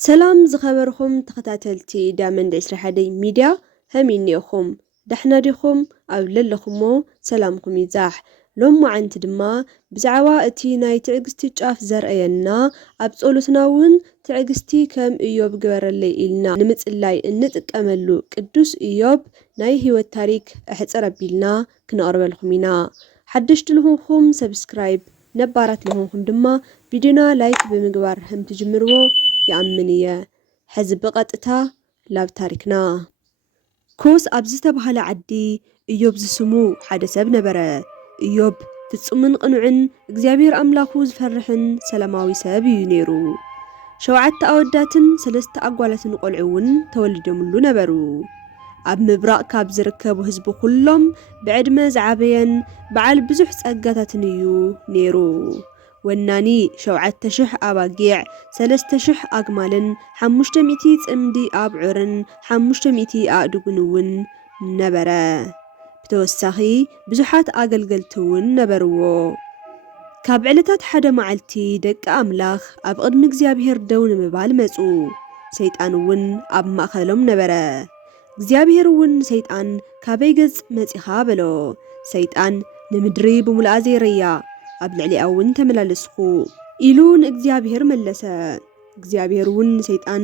ሰላም ዝኸበርኩም ተኸታተልቲ ዳመንድ 21 ሚድያ ሃሚኒኹም ደሕና ዲኹም ኣብ ለለኹሞ ሰላምኩም ይዛሕ ሎም ማዓንቲ ድማ ብዛዕባ እቲ ናይ ትዕግስቲ ጫፍ ዘርአየና ኣብ ጸሎትና እውን ትዕግስቲ ከም ኢዮብ ግበረለይ ኢልና ንምጽላይ እንጥቀመሉ ቅዱስ ኢዮብ ናይ ህይወት ታሪክ ኣሕጽር ኣቢልና ክነቕርበልኩም ኢና። ሓድሽቲ ልኹንኩም ሰብስክራይብ ነባራት ልኹንኩም ድማ ቪድዮና ላይክ ብምግባር ከም ትጅምርዎ ይኣምን እየ። ሕዚ ብቐጥታ ላብ ታሪክና ኩስ ኣብ ዝተባህለ ዓዲ ኢዮብ ዝስሙ ሓደ ሰብ ነበረ። ኢዮብ ፍጹምን ቅኑዕን እግዚአብሔር ኣምላኹ ዝፈርሕን ሰላማዊ ሰብ እዩ ነይሩ። 7 ኣወዳትን 3 ኣጓላትን ቆልዑ እውን ተወሊዶምሉ ነበሩ። ኣብ ምብራቕ ካብ ዝርከቡ ህዝቢ ኩሎም ብዕድመ ዝዓበየን በዓል ብዙሕ ጸጋታትን እዩ ነይሩ። ወናኒ 7,000 ኣባጊዕ 3,000 ኣግማልን 500 ጽምዲ ኣብዑርን 500 ኣእዱግን እውን ነበረ። ብተወሳኺ ብዙሓት ኣገልገልቲ እውን ነበርዎ። ካብ ዕለታት ሓደ መዓልቲ ደቂ ኣምላኽ ኣብ ቅድሚ እግዚኣብሔር ደው ንምባል መፁ። ሰይጣን እውን ኣብ ማእኸሎም ነበረ። እግዚአብሔር እውን ሰይጣን ካበይ ገጽ መጺኻ በሎ። ሰይጣን ንምድሪ ብምልኣ ዘይረያ ኣብ ልዕሊኣ እውን ተመላለስኩ ኢሉ ንእግዚአብሔር መለሰ። እግዚአብሔር እውን ሰይጣን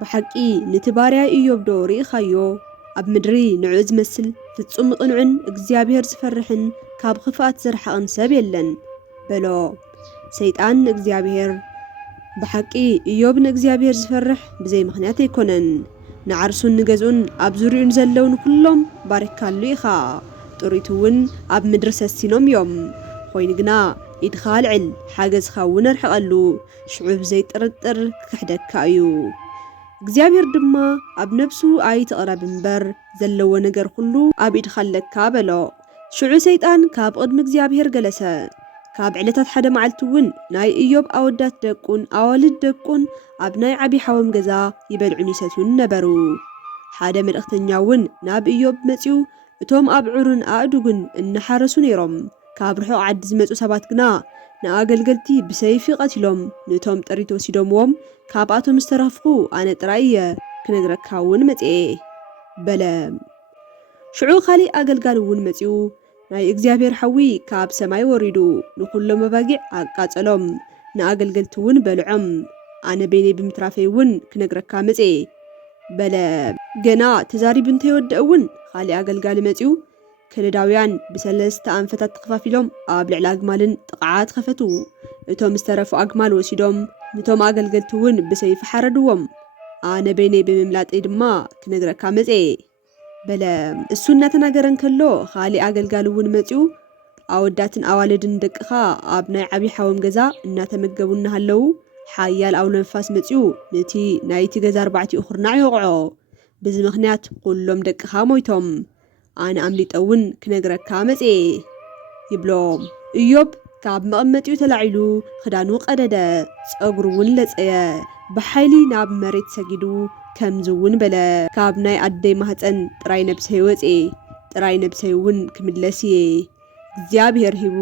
ብሓቂ ነቲ ባርያ ኢዮብ ዶ ርኢኻዮ? ኣብ ምድሪ ንዑ ዝመስል ፍጹም ቅኑዕን እግዚአብሔር ዝፈርሕን ካብ ክፍኣት ዝረሓቕን ሰብ የለን በሎ። ሰይጣን ንእግዚአብሔር ብሓቂ ኢዮብ ንእግዚአብሔር ዝፈርሕ ብዘይ ምኽንያት ኣይኮነን። ንዓርሱን ንገዝኡን ኣብ ዙርዩን ዘለውን ኩሎም ባሪካሉ ኢኻ። ጥሪቱ እውን ኣብ ምድሪ ሰሲኖም እዮም። ኮይኑ ግና ኢድኻ ልዕል ሓገዝኻ እውን ኣርሕቐሉ ሽዑ ብዘይጥርጥር ክሕደካ እዩ። እግዚአብሔር ድማ ኣብ ነብሱ ኣይትቕረብ እምበር ዘለዎ ነገር ኩሉ ኣብ ኢድኻ ኣለካ በሎ። ሽዑ ሰይጣን ካብ ቅድሚ እግዚአብሔር ገለሰ። ካብ ዕለታት ሓደ መዓልቲ እውን ናይ ኢዮብ ኣወዳት ደቁን ኣዋልድ ደቁን ኣብ ናይ ዓብይ ሓወም ገዛ ይበልዑን ይሰትዩን ነበሩ። ሓደ መልእኽተኛ እውን ናብ ኢዮብ መጺኡ እቶም ኣብዑርን ኣእዱግን እናሓረሱ ነይሮም። ካብ ርሑቕ ዓዲ ዝመጹ ሰባት ግና ንኣገልገልቲ ብሰይፊ ቀቲሎም ነቶም ጥሪት ወሲዶምዎም ካብኣቶም ዝተረኽፍኩ ኣነ ጥራይ እየ ክነግረካ እውን መጽአ በለ። ሽዑ ካሊእ ኣገልጋሊ እውን መጺኡ ናይ እግዚአብሔር ሓዊ ካብ ሰማይ ወሪዱ ንኩሎም ኣባጊዕ ኣቃጸሎም፣ ንኣገልገልቲ እውን በልዖም። ኣነ በይነይ ብምትራፈይ እውን ክነግረካ መጽአ በለ። ገና ተዛሪቡ እንተይወድእ እውን ካሊእ ኣገልጋሊ መጺኡ ከለዳውያን ብ3 ኣንፈታት ተኸፋፊሎም ኣብ ልዕሊ ኣግማልን ጥቕዓት ከፈቱ። እቶም ዝተረፉ ኣግማል ወሲዶም ነቶም ኣገልገልቲ እውን ብሰይፊ ሓረድዎም። ኣነ በይነይ ብምምላጠይ ድማ ክነግረካ መጽአ በለ። እሱ እናተናገረን ከሎ ካሊእ ኣገልጋሊ እውን መጺኡ ኣወዳትን ኣዋልድን ደቅኻ ኣብ ናይ ዓብይ ሓወም ገዛ እናተመገቡ እናሃለዉ ሓያል ኣውሎ ነፋስ መጺኡ ነቲ ናይቲ ገዛ 4 ኩርናዕ ይወቕዖ። በዚ ምኽንያት ኩሎም ደቅኻ ሞይቶም። ኣነ ኣምሊጠ እውን ክነግረካ መጽአ ይብሎም። ኢዮብ ካብ መቐመጢኡ ተላዒሉ ክዳኑ ቀደደ፣ ጸጉሩ እውን ለጸየ፣ ብሓይሊ ናብ መሬት ሰጊዱ ከምዚ እውን በለ። ካብ ናይ ኣደይ ማህፀን ጥራይ ነብሰይ ወፅየ፣ ጥራይ ነብሰይ እውን ክምለስ እየ። እግዚአብሔር ሂቡ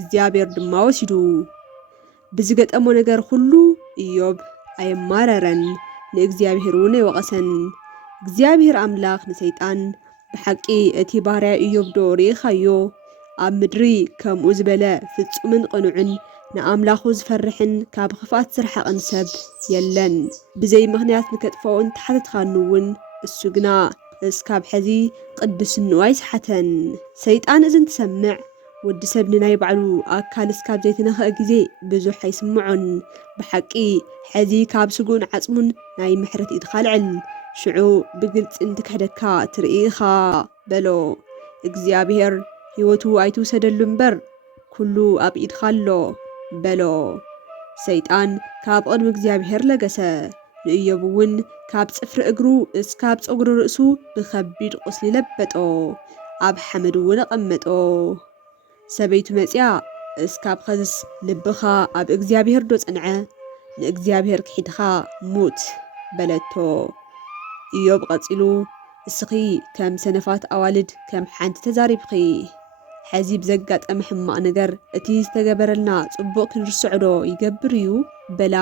እግዚአብሔር ድማ ወሲዱ። ብዝገጠሞ ነገር ሁሉ ኢዮብ ኣየማረረን፣ ንእግዚአብሔር እውን ኣይወቐሰን። እግዚአብሔር ኣምላኽ ንሰይጣን ብሓቂ እቲ ባርያ ኢዮብ ዶ ርኢኻዮ? ኣብ ምድሪ ከምኡ ዝበለ ፍጹምን ቅኑዕን ንኣምላኹ ዝፈርሕን ካብ ክፍኣት ዝረሓቕን ሰብ የለን። ብዘይ ምኽንያት ንከጥፍኦ እንተሓተትኻኑ እውን እሱ ግና እስካብ ሕዚ ቅድስንኡ ኣይሰሓተን። ሰይጣን እዚ እንትሰምዕ ወዲ ሰብ ንናይ ባዕሉ ኣካል እስካብ ዘይትነኽአ ግዜ ብዙሕ ኣይስምዖን። ብሓቂ ሕዚ ካብ ስጉኡን ዓጽሙን ናይ ምሕረት ኢድኻ ልዕል፣ ሽዑ ብግልፂ እንትክሕደካ ትርኢ ኢኻ በሎ። እግዚአብሔር ህይወቱ ኣይትውሰደሉ እምበር ኩሉ ኣብ ኢድኻ ኣሎ በሎ። ሰይጣን ካብ ቅድሚ እግዚአብሔር ለገሰ። ንኢዮብ እውን ካብ ጽፍሪ እግሩ እስካብ ጸጉሪ ርእሱ ብከቢድ ቁስሊ ለበጦ፣ ኣብ ሓመድ እውን ኣቐመጦ። ሰበይቱ መጽያ እስካብ ኸዝስ ልብኻ ኣብ እግዚአብሔር ዶ ጸንዐ? ንእግዚአብሔር ክሒድኻ ሙት በለቶ። ኢዮብ ቀጺሉ እስኺ ከም ሰነፋት ኣዋልድ ከም ሓንቲ ተዛሪብኺ፣ ሕዚ ብዘጋጠመ ሕማቕ ነገር እቲ ዝተገበረልና ጽቡቕ ክንርስዖ ዶ ይገብር እዩ በላ።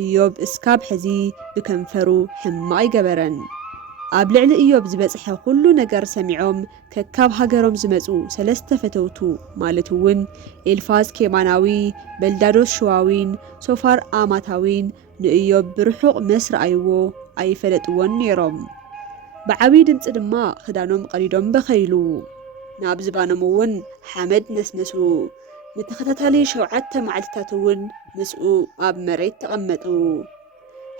ኢዮብ እስካብ ሕዚ ብከንፈሩ ሕማቕ ይገበረን። ኣብ ልዕሊ ኢዮብ ዝበጽሐ ኩሉ ነገር ሰሚዖም ከካብ ሃገሮም ዝመጹ 3 ፈተውቱ ማለት እውን ኤልፋዝ ኬማናዊ፣ በልዳዶስ ሸዋዊን፣ ሶፋር ኣማታዊን ንኢዮብ ብርሑቕ መስረኣይዎ ኣይፈለጥዎን ነይሮም። ብዓብይ ድምፂ ድማ ክዳኖም ቀዲዶም በኸይሉ ናብ ዝባኖም እውን ሓመድ ነስነሱ። ንተኸታታሊ 7 መዓልትታት እውን ምስኡ ኣብ መሬት ተቐመጡ።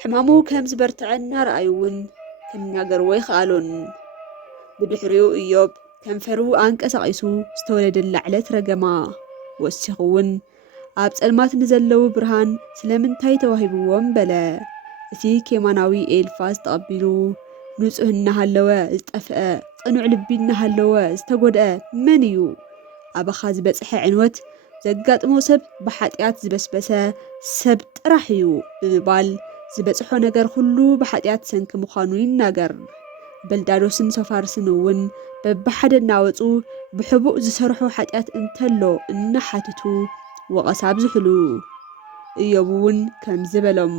ሕማሙ ከም ዝበርትዐ እናረኣዩ እውን ክናገርዎ ይኽኣሉን። ብድሕሪኡ ኢዮብ ከንፈሩ አንቀሳቒሱ ዝተወለደላ ዕለት ረገማ ወሲኹ እውን ኣብ ጸልማት ንዘለዉ ብርሃን ስለምንታይ ተዋሂብዎም በለ። እቲ ኬማናዊ ኤልፋዝ ተቐቢሉ ንጹህ እናሃለወ ዝጠፍአ ቅኑዕ ልቢ እናሃለወ ዝተጎድአ መን እዩ? ኣባኻ ዝበጽሐ ዕንወት ዘጋጥሞ ሰብ ብሓጢኣት ዝበስበሰ ሰብ ጥራሕ እዩ ብምባል ዝበጽሖ ነገር ኩሉ ብሓጢኣት ሰንኪ ምዃኑ ይናገር። በልዳዶስን ሶፋርስን እውን በብሓደ እናወፁ ብሕቡእ ዝሰርሑ ሓጢኣት እንተሎ እናሓትቱ ወቐሳ ኣብዝሕሉ። ኢዮብ እውን ከም ዝበሎም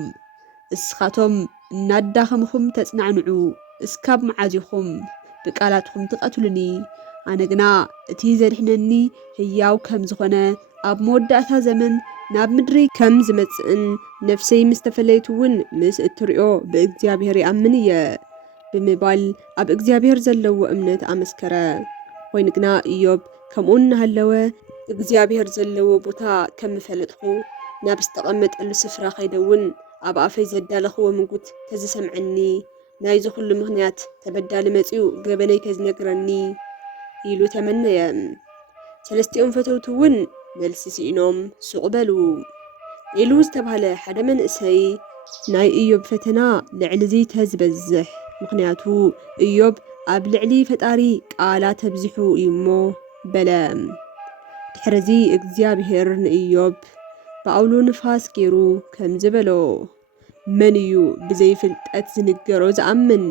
እስኻቶም እናዳኸምኹም ተጽናዕንዑ፣ እስካብ መዓዝ ኢኹም ብቃላትኩም ትቐትሉኒ? ኣነ ግና እቲ ዘድሕነኒ ህያው ከም ዝኾነ ኣብ መወዳእታ ዘመን ናብ ምድሪ ከም ዝመጽእን ነፍሰይ ምስ ተፈለየት እውን ምስ እትሪኦ ብእግዚአብሔር ይኣምን እየ ብምባል ኣብ እግዚአብሔር ዘለዎ እምነት ኣመስከረ። ኮይኑ ግና ኢዮብ ከምኡ እናሃለወ እግዚአብሔር ዘለዎ ቦታ ከም ፈለጥኹ ናብ ዝተቐመጠሉ ስፍራ ከይደውን ኣብ ኣፈይ ዘዳለኽዎ ምጉት ተዝሰምዐኒ ናይ ዝኹሉ ምኽንያት ተበዳሊ መጺኡ ገበነይ ተዝነግረኒ ኢሉ ተመነየ። 3 ፈተውቱ እውን መልሲ ሲኢኖም ሱቕ በሉ። ኢሉ ዝተባሃለ ሓደ መንእሰይ ናይ ኢዮብ ፈተና ልዕሊ እዚ ተዝበዝሕ ምኽንያቱ ኢዮብ ኣብ ልዕሊ ፈጣሪ ቃላት ተብዚሑ እዩ እሞ በለ። ድሕረዚ እግዚአብሔር ንኢዮብ ብኣውሎ ንፋስ ገይሩ ከም ዝበሎ መን እዩ ብዘይፍልጠት ዝንገሮ ዝኣምን?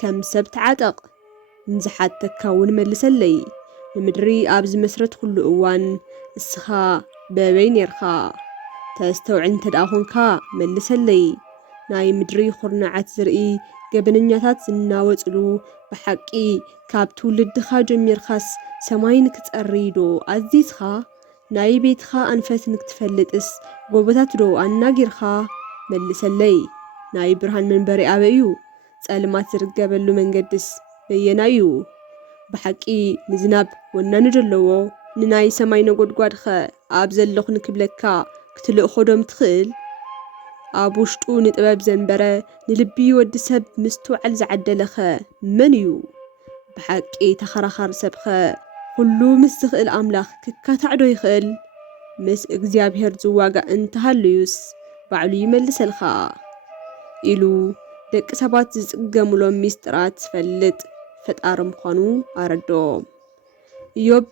ከም ሰብ ተዓጠቕ ንዝሓተካ እውን መልሰለይ። ንምድሪ ኣብ ዝመስረት ኩሉ እዋን እስኻ በበይ ነርካ? ተስተውዕል እንተደኣ ኮንካ መልሰለይ። ናይ ምድሪ ኩርናዓት ዝርኢ ገበነኛታት ዝናወፅሉ ብሓቂ ካብ ትውልድኻ ጀሚርካስ ሰማይ ንክጸሪ ዶ ኣዚዝኻ? ናይ ቤትኻ ኣንፈት ንክትፈልጥስ ጎቦታት ዶ ኣናጊርካ? መልሰለይ። ናይ ብርሃን መንበሪ ኣበይ እዩ? ጸልማት ዝርገበሉ መንገድስ በየናይ እዩ? ብሓቂ ንዝናብ ወናኒ ዘለዎ ንናይ ሰማይ ነጎድጓድኸ ኣብ ዘለኹ ንክብለካ ክትልእኾ ዶም ትኽእል? ኣብ ውሽጡ ንጥበብ ዘንበረ ንልቢ ወዲ ሰብ ምስትውዓል ዝዓደለኸ መን እዩ? ብሓቂ ተኸራኻሪ ሰብኸ ኩሉ ምስ ዝኽእል ኣምላኽ ክካታዕ ዶ ይኽእል? ምስ እግዚአብሔር ዝዋጋእ እንተሃልዩስ ባዕሉ ይመልሰልካ ኢሉ ደቂ ሰባት ዝጽገሙሎም ሚስጥራት ዝፈልጥ ፈጣሪ ምዃኑ ኣረዶ። ኢዮብ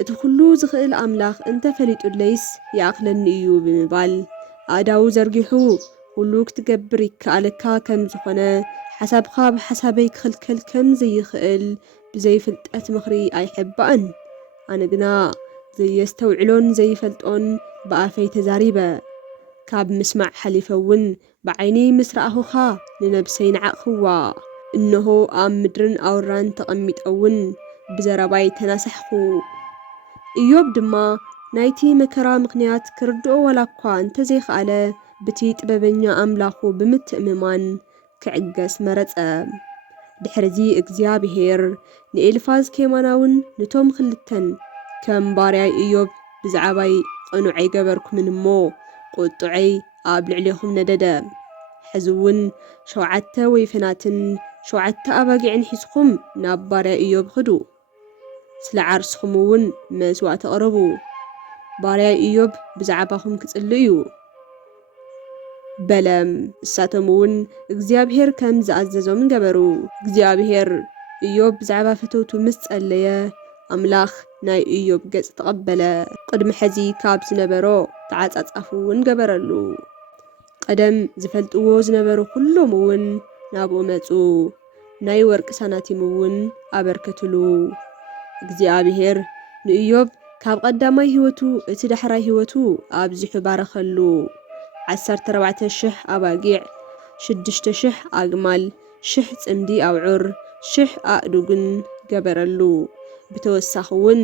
እቲ ኩሉ ዝኽእል ኣምላኽ እንተፈሊጡለይስ ይኣኽለኒ እዩ ብምባል ኣእዳው ዘርጊሑ ኩሉ ክትገብር ይከኣለካ ከም ዝኾነ ሓሳብካ ብሓሳበይ ክኽልከል ከም ዘይኽእል ብዘይፍልጠት ምኽሪ ኣይሕባእን። ኣነ ግና ዘየስተውዕሎን ዘይፈልጦን ብኣፈይ ተዛሪበ ካብ ምስማዕ ሓሊፈ እውን ብዓይኒ ምስ ረኣኹኻ ንነብሰይ ንዓቕኽዋ። እነሆ ኣብ ምድርን ኣውራን ተቐሚጠውን ብዘረባይ ተናሳሕኹ። ኢዮብ ድማ ናይቲ መከራ ምኽንያት ክርድኦ ዋላ እኳ እንተዘይከኣለ ብቲ ጥበበኛ ኣምላኹ ብምትእምማን ክዕገስ መረጸ። ድሕረዚ እግዚአብሔር ንኤልፋዝ ኬማናውን ንቶም ክልተን ከም ባርያይ ኢዮብ ብዛዕባይ ቅኑዕ ኣይገበርኩምን እሞ ቁጡዐይ ኣብ ልዕሊኹም ነደደ። ሕዚ እውን 7 ወይፈናትን 7 ኣባጊዕን ሒዝኩም ናብ ባርያ ኢዮብ ኽዱ። ስለ ዓርስኹም እውን መስዋዕቲ ኣቕርቡ። ባርያ ኢዮብ ብዛዕባኹም ክጽልእ እዩ በለ። እሳቶም እውን እግዚአብሔር ከም ዝኣዘዞም ገበሩ። እግዚአብሔር ኢዮብ ብዛዕባ ፈተውቱ ምስ ጸለየ ኣምላኽ ናይ ኢዮብ ገጽ ተቐበለ። ቅድሚ ሕዚ ካብ ዝነበሮ ተዓጻጻፉ እውን ገበረሉ። ቀደም ዝፈልጥዎ ዝነበሩ ኩሎም እውን ናብኡ መጹ። ናይ ወርቂ ሳናቲም እውን ኣበርከትሉ። እግዚአብሔር ንኢዮብ ካብ ቀዳማይ ህይወቱ እቲ ዳሕራይ ህይወቱ ኣብዚሑ ባረኸሉ። 14,000 ኣባጊዕ 6,000 ኣግማል 1,000 ጽምዲ ኣውዑር 1,000 ኣእዱግን ገበረሉ። ብተወሳኺ እውን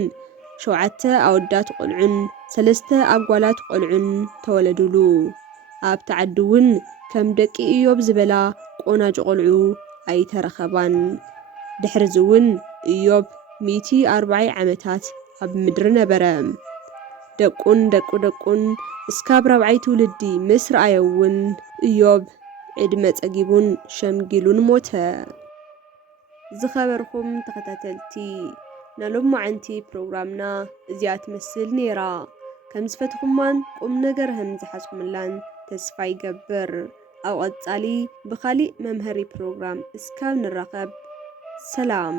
7 ኣወዳት ቆልዑን 3 ኣጓላት ቆልዑን ተወለዱሉ። ኣብቲ ዓዲ እውን ከም ደቂ ኢዮብ ዝበላ ቆናጁ ቆልዑ ኣይተረኸባን። ድሕሪዚ እውን ኢዮብ 140 ዓመታት ኣብ ምድሪ ነበረ። ደቁን ደቁን እስካብ 4 ትውልዲ ምስ ረኣየ እውን ኢዮብ ዕድመ ፀጊቡን ሸምጊሉን ሞተ። ዝኸበርኩም ተኸታተልቲ ናሎማዓንቲ ፕሮግራምና እዚኣ ትመስል ነይራ። ከም ዝፈትኹማን ቁም ነገር ከም ዝሓዝኩምላን ተስፋ ይገብር። ኣብ ቀጻሊ ብኻሊእ መምሃሪ ፕሮግራም እስካብ ንራኸብ ሰላም።